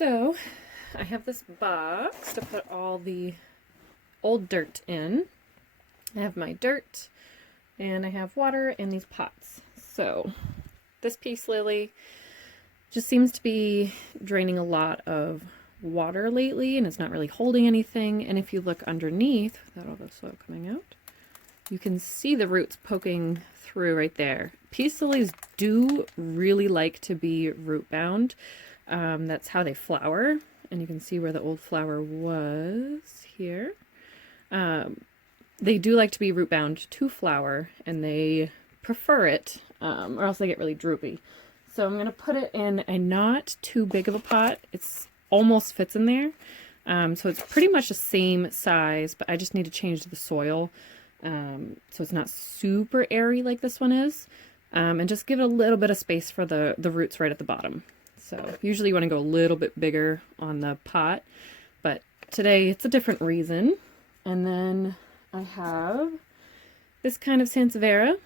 So I have this box to put all the old dirt in. I have my dirt and I have water in these pots. So this peace lily just seems to be draining a lot of water lately, and it's not really holding anything. And if you look underneath, without all the soil coming out, you can see the roots poking through right there. Peace lilies do really like to be root bound. That's how they flower, and you can see where the old flower was here. They do like to be root bound to flower, and they prefer it, or else they get really droopy. So I'm going to put it in a not too big of a pot. It's almost fits in there. So it's pretty much the same size, but I just need to change the soil. So it's not super airy like this one is. And just give it a little bit of space for the roots right at the bottom. So usually you want to go a little bit bigger on the pot, but today it's a different reason. And then I have this kind of Sansiveria.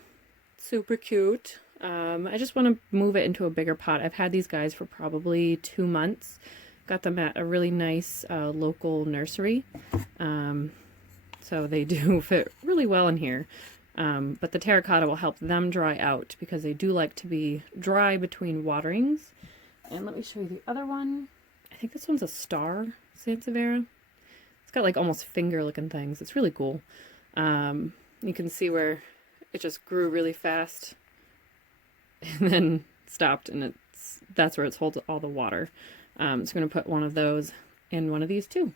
Super cute. I just want to move it into a bigger pot. I've had these guys for probably 2 months. Got them at a really nice local nursery. So they do fit really well in here. But the terracotta will help them dry out because they do like to be dry between waterings. And let me show you the other one. I think this one's a star Sansiveria. It's got like almost finger looking things. It's really cool. You can see where it just grew really fast and then stopped, and that's where it's holds all the water. So I'm going to put one of those in one of these too.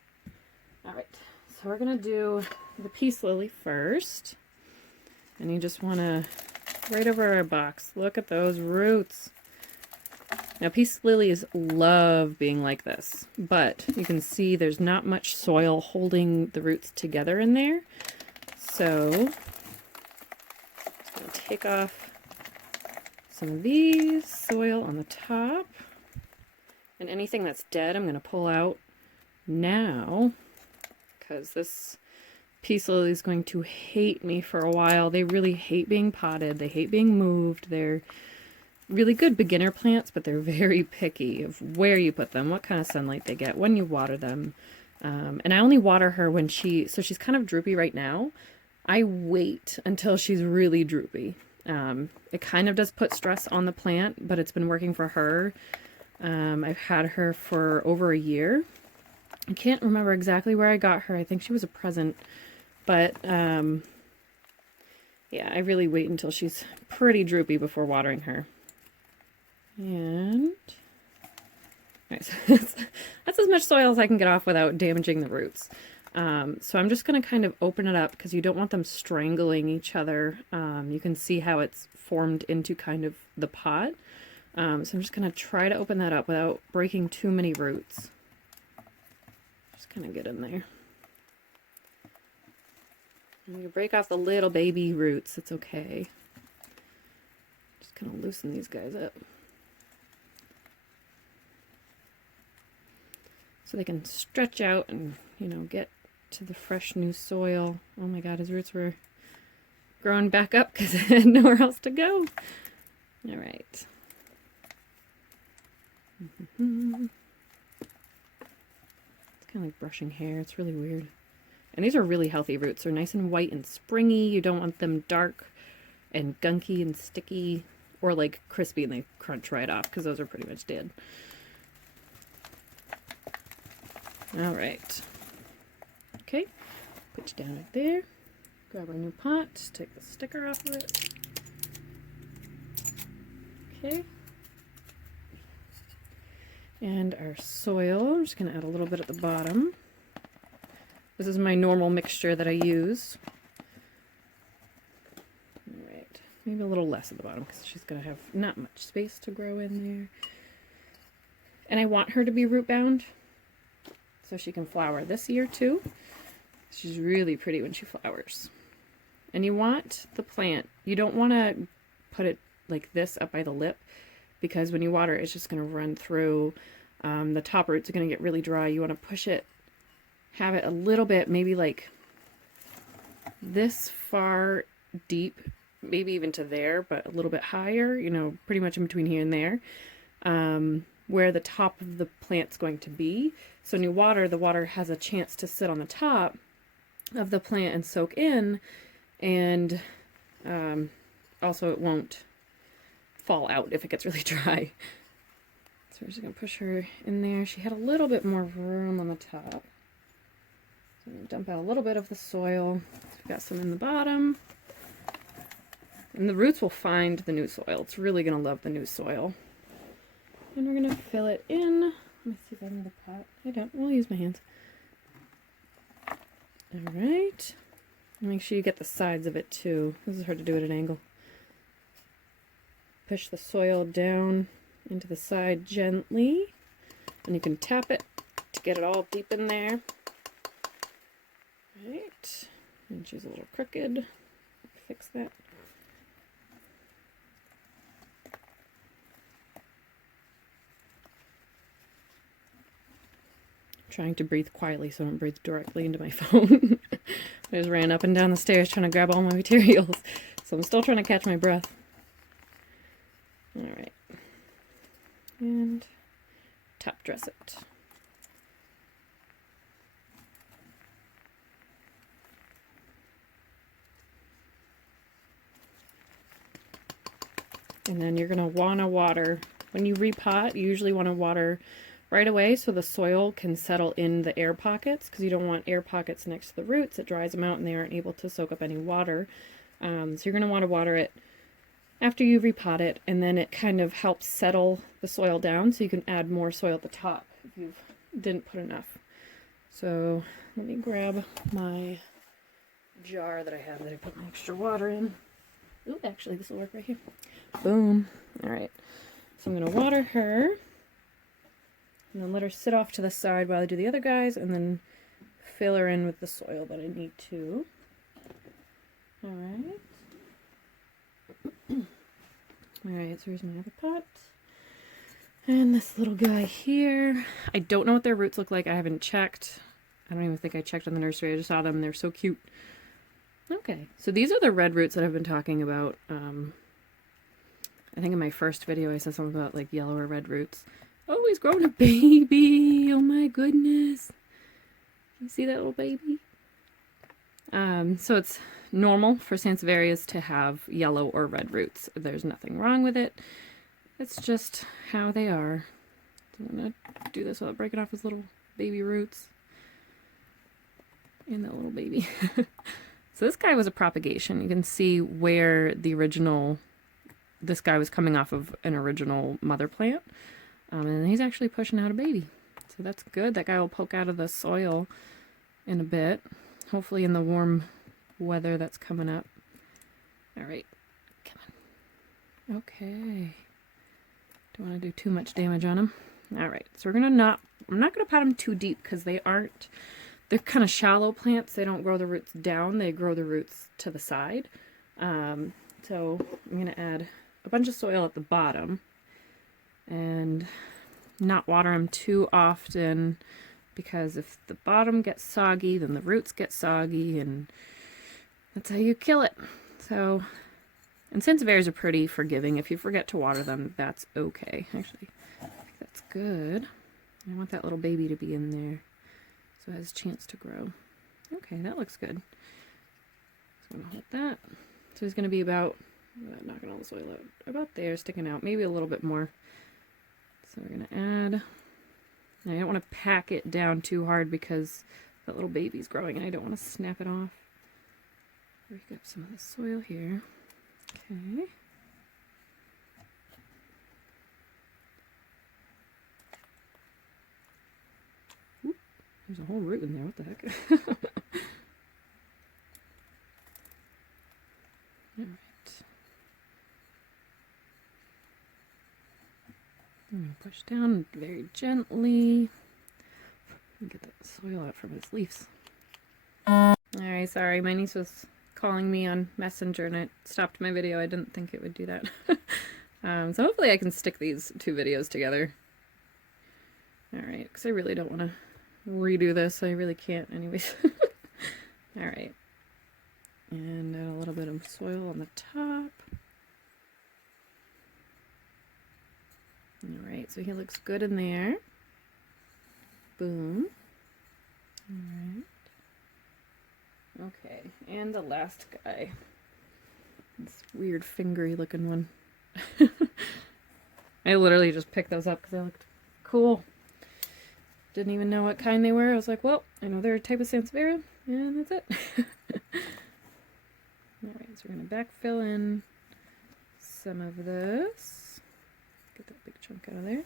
All right, so we're going to do the peace lily first. And you just want to, right over our box, look at those roots. Now peace lilies love being like this, but you can see there's not much soil holding the roots together in there. So I'm going to take off some of these soil on the top, and anything that's dead I'm going to pull out now, because this peace lily is going to hate me for a while. They really hate being potted. They hate being moved. They're really good beginner plants, but they're very picky of where you put them, what kind of sunlight they get, when you water them. And I only water her when so she's kind of droopy right now. I wait until she's really droopy. It kind of does put stress on the plant, but it's been working for her. I've had her for over a year. I can't remember exactly where I got her. I think she was a present, but yeah, I really wait until she's pretty droopy before watering her. And right, so that's as much soil as I can get off without damaging the roots. So I'm just going to kind of open it up because you don't want them strangling each other. You can see how it's formed into kind of the pot. So I'm just going to try to open that up without breaking too many roots. Just kind of get in there. And you break off the little baby roots, it's okay. Just kind of loosen these guys up, so they can stretch out and, get to the fresh new soil. Oh my god, his roots were growing back up because I had nowhere else to go. All right. It's kind of like brushing hair. It's really weird. And these are really healthy roots. They're nice and white and springy. You don't want them dark and gunky and sticky, or like crispy and they crunch right off, because those are pretty much dead. All right. Okay, put you down right there. Grab our new pot, take the sticker off of it. Okay. And our soil, I'm just going to add a little bit at the bottom. This is my normal mixture that I use. All right, maybe a little less at the bottom because she's going to have not much space to grow in there. And I want her to be root bound so she can flower this year too. She's really pretty when she flowers. And you want the plant, you don't want to put it like this up by the lip, because when you water it, it's just going to run through. The top roots are going to get really dry. You want to push it, have it a little bit, maybe like this far deep, maybe even to there, but a little bit higher, pretty much in between here and there. where the top of the plant's going to be. So when you water, the water has a chance to sit on the top of the plant and soak in, and also it won't fall out if it gets really dry. So we're just going to push her in there. She had a little bit more room on the top. So I'm going to dump out a little bit of the soil. So we've got some in the bottom. And the roots will find the new soil. It's really going to love the new soil. And we're going to fill it in. Let me see if I need a pot. I don't. I'll use my hands. Alright. Make sure you get the sides of it too. This is hard to do at an angle. Push the soil down into the side gently. And you can tap it to get it all deep in there. Right. And she's a little crooked. Fix that. Trying to breathe quietly so I don't breathe directly into my phone. I just ran up and down the stairs trying to grab all my materials. So I'm still trying to catch my breath. Alright. And top dress it. And then you're going to want to water. When you repot, you usually want to water right away so the soil can settle in the air pockets, because you don't want air pockets next to the roots. It dries them out and they aren't able to soak up any water. So you're going to want to water it after you repot it, and then it kind of helps settle the soil down so you can add more soil at the top if you didn't put enough. So let me grab my jar that I have that I put my extra water in. Ooh, actually this will work right here. Boom. Alright, so I'm going to water her. And then let her sit off to the side while I do the other guys, and then fill her in with the soil that I need to. Alright. Alright, so here's my other pot. And this little guy here. I don't know what their roots look like. I haven't checked. I don't even think I checked on the nursery. I just saw them and they're so cute. Okay, so these are the red roots that I've been talking about. I think in my first video I said something about like yellow or red roots. Oh, he's grown a baby. Oh my goodness. You see that little baby? So it's normal for Sanseverias to have yellow or red roots. There's nothing wrong with it. It's just how they are. So I'm going to do this without breaking off his little baby roots. And that little baby. So this guy was a propagation. You can see where the original, this guy was coming off of an original mother plant. And he's actually pushing out a baby. So that's good. That guy will poke out of the soil in a bit. Hopefully in the warm weather that's coming up. Alright. Come on. Okay. Don't want to do too much damage on him. Alright. So we're going to I'm not going to pot them too deep because they're kind of shallow plants. They don't grow the roots down. They grow the roots to the side. So I'm going to add a bunch of soil at the bottom. And not water them too often, because if the bottom gets soggy, then the roots get soggy, and that's how you kill it. So, and Sanseverias are pretty forgiving. If you forget to water them, that's okay. Actually, I think that's good. I want that little baby to be in there so it has a chance to grow. Okay, that looks good. So I'm going to hold that. So it's going to be about, knocking all the soil out, about there, sticking out, maybe a little bit more. So we're going to add, and I don't want to pack it down too hard because that little baby's growing and I don't want to snap it off. Break up some of the soil here. Okay. Oop, there's a whole root in there, what the heck? Alright. I'm going to push down very gently. Get that soil out from his leaves. Alright, sorry, my niece was calling me on Messenger and it stopped my video. I didn't think it would do that. So hopefully I can stick these two videos together. Alright, because I really don't want to redo this. I really can't anyways. Alright. And add a little bit of soil on the top. Alright. Alright, so he looks good in there. Boom. Alright. Okay, and the last guy. This weird fingery looking one. I literally just picked those up because they looked cool. Didn't even know what kind they were. I was like, well, I know they're a type of Sansiveria, and that's it. Alright, so we're going to backfill in some of this. Get that big chunk out of there.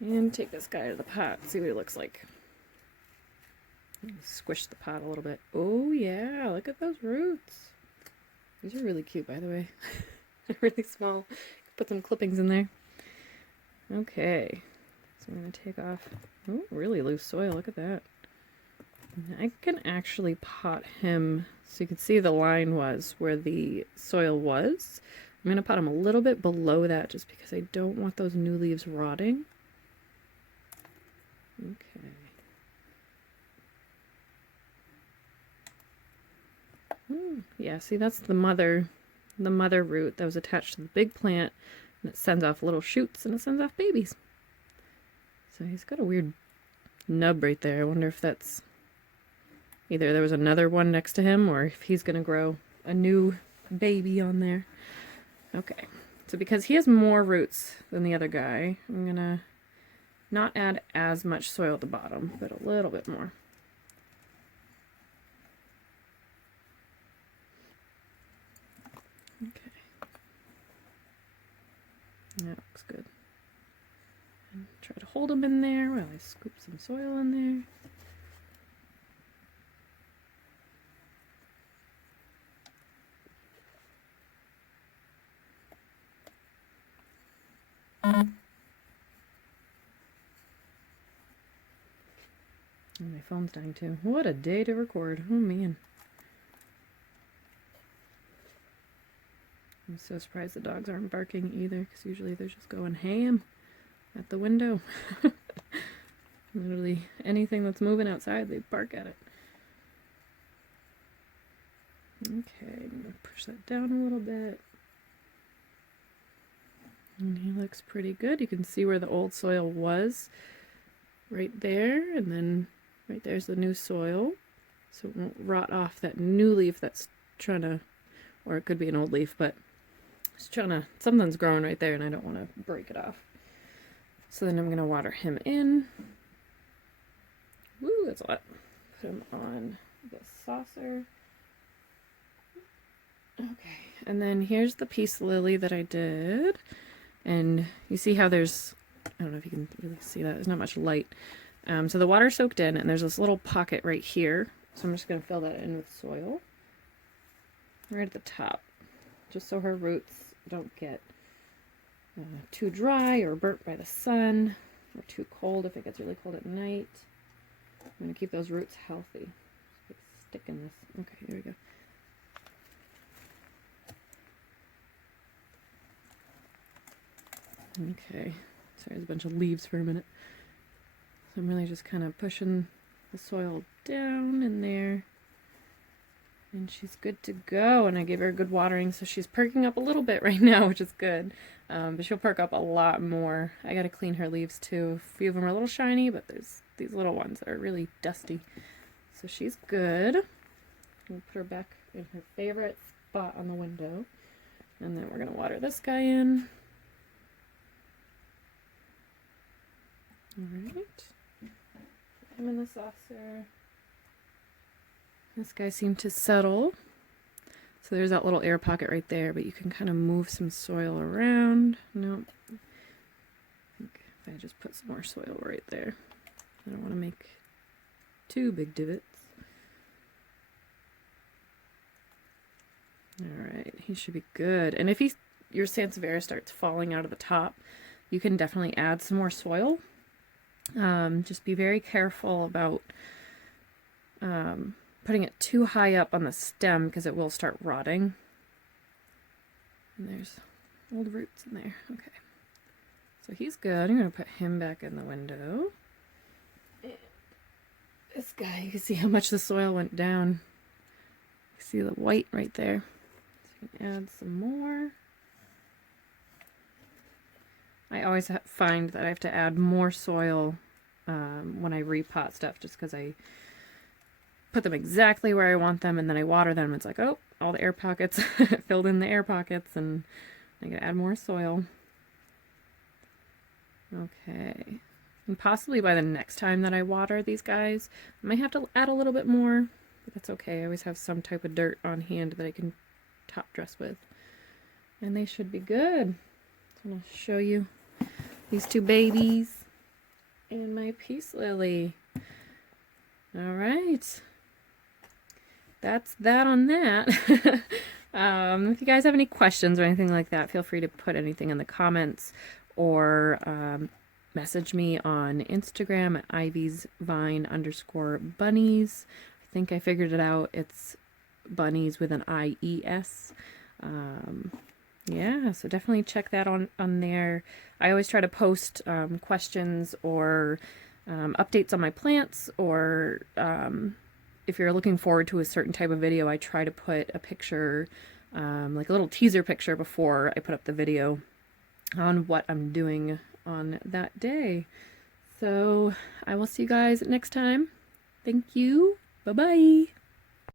And take this guy out of the pot, see what he looks like. Squish the pot a little bit. Oh yeah, look at those roots. These are really cute, by the way. They're really small. Put some clippings in there. Okay, so I'm going to take off, oh, really loose soil, look at that. I can actually pot him, so you can see the line was where the soil was. I'm going to pot him a little bit below that just because I don't want those new leaves rotting. Okay. Yeah, see, that's the mother root that was attached to the big plant, and it sends off little shoots and it sends off babies. So he's got a weird nub right there. I wonder if that's either there was another one next to him or if he's going to grow a new baby on there. Okay, so because he has more roots than the other guy, I'm going to not add as much soil at the bottom, but a little bit more. Okay. That looks good. And try to hold them in there while I scoop some soil in there. And my phone's dying too. What a day to record. Oh man. I'm so surprised the dogs aren't barking either, because usually they're just going ham at the window. Literally anything that's moving outside, they bark at it. Okay, I'm going to push that down a little bit. And he looks pretty good. You can see where the old soil was right there, and then right there's the new soil. So it won't rot off that new leaf that's trying to, or it could be an old leaf, but it's trying to, something's growing right there and I don't want to break it off. So then I'm going to water him in. Woo, that's a lot. Put him on the saucer. Okay, and then here's the peace lily that I did. And you see how there's, I don't know if you can really see that, there's not much light. So the water soaked in and there's this little pocket right here. So I'm just going to fill that in with soil. Right at the top. Just so her roots don't get too dry or burnt by the sun, or too cold if it gets really cold at night. I'm going to keep those roots healthy. Just stick in this. Okay, there we go. Okay, sorry, there's a bunch of leaves for a minute. So I'm really just kind of pushing the soil down in there. And she's good to go, and I gave her a good watering, so she's perking up a little bit right now, which is good. But she'll perk up a lot more. I gotta clean her leaves too. A few of them are a little shiny, but there's these little ones that are really dusty. So she's good. We'll put her back in her favorite spot on the window. And then we're gonna water this guy in. Alright. Put him in the saucer. This guy seemed to settle. So there's that little air pocket right there, but you can kind of move some soil around. Nope. Okay, if I just put some more soil right there. I don't want to make too big divots. Alright, he should be good. And if your Sansiveria starts falling out of the top, you can definitely add some more soil. Just be very careful about putting it too high up on the stem because it will start rotting. And there's old roots in there. Okay. So he's good. I'm going to put him back in the window. And this guy, you can see how much the soil went down. You see the white right there. So you can add some more. I always find that I have to add more soil when I repot stuff, just because I put them exactly where I want them and then I water them. It's like, oh, all the air pockets filled in the air pockets, and I gotta add more soil. Okay. And possibly by the next time that I water these guys, I might have to add a little bit more, but that's okay. I always have some type of dirt on hand that I can top dress with. And they should be good. So I'll show you these two babies and my peace lily. All right. That's that on that. If you guys have any questions or anything like that, feel free to put anything in the comments, or message me on Instagram at ivysvine_bunnies. I think I figured it out. It's bunnies with an IES. Yeah, so definitely check that on there. I always try to post questions or updates on my plants, or if you're looking forward to a certain type of video, I try to put a picture, like a little teaser picture before I put up the video on what I'm doing on that day. So I will see you guys next time. Thank you. Bye-bye.